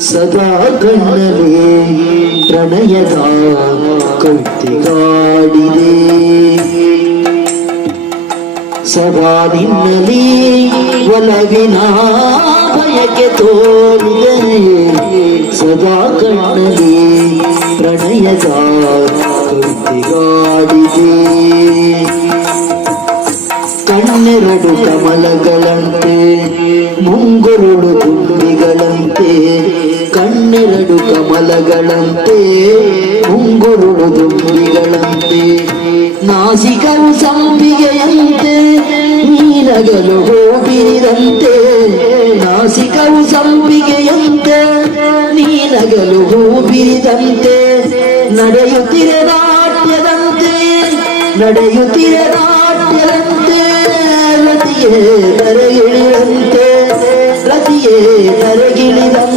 ಸದಾ ಕಣ್ಣಲೇ ಪ್ರಣಯದ ಕಟ್ಟಿಗಾಡಿದೆ ಸದಾ ನಿನ್ನಲಿ ಒಲವಿನ ಬಯಕೆ ತೋರಿದೆ ಸದಾ ಕಣ್ಣಲಿ ಪ್ರಣಯದ ಕಟ್ಟಿಗಾಡಿದೆ ಕಣ್ಣೆರಡು ಕಮಲಗಳಂತೆ ಮುಂಗುರುಳು ದುಂಬಿಗಳಂತೆ ಕಣ್ಣೆರಡು ಕಮಲಗಳಂತೆ ಮುಂಗುರುಳು ದುಂಬಿಗಳಂತೆ ನಾಸಿಕವು ಸಂಪಿಗೆಯಂತೆ ನೀನಗಲು ಹೂಬಿರಿದಂತೆ ನಾಸಿಕವು ಸಂಪಿಗೆಯಂತೆ ನೀನಗಲು ಹೂಬಿರಿದಂತೆ ನಡೆಯುತ್ತಿರೆ ನಾಟ್ಯದಂತೆ ನಡೆಯುತ್ತಿರೆ ನಾಟ್ಯದಂತೆ ರತಿಯೇ ನರಗಿಳಿದಂತೆ ರತಿಯೇ ನರಗಿಳಿದಂತೆ